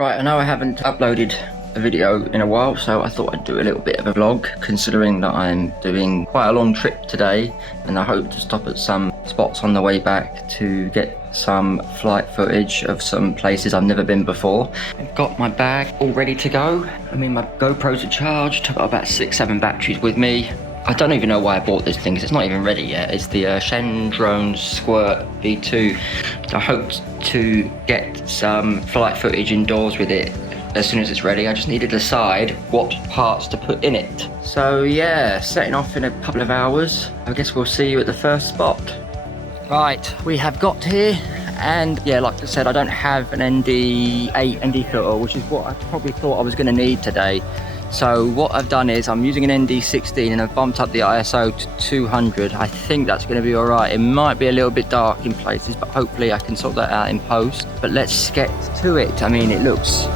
Right, I know I haven't uploaded a video in a while, so I thought I'd do a little bit of a vlog, considering that I'm doing quite a long trip today, and I hope to stop at some spots on the way back to get some flight footage of some places I've never been before. I've got my bag all ready to go. I mean, my GoPro's are charged. I've got about 6-7 batteries with me. I don't even know why I bought this thing, because it's not even ready yet. It's the Shen Drone Squirt V2. I hope to get some flight footage indoors with it as soon as it's ready. I just need to decide what parts to put in it. So yeah, setting off in a couple of hours. I guess we'll see you at the first spot. Right, we have got here, and yeah, like I said, I don't have an ND8 ND filter, which is what I probably thought I was going to need today. So what I've done is I'm using an ND16 and I've bumped up the ISO to 200. I think that's going to be alright. It might be a little bit dark in places, but hopefully I can sort that out in post. But let's get to it. I mean, it looks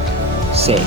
sick.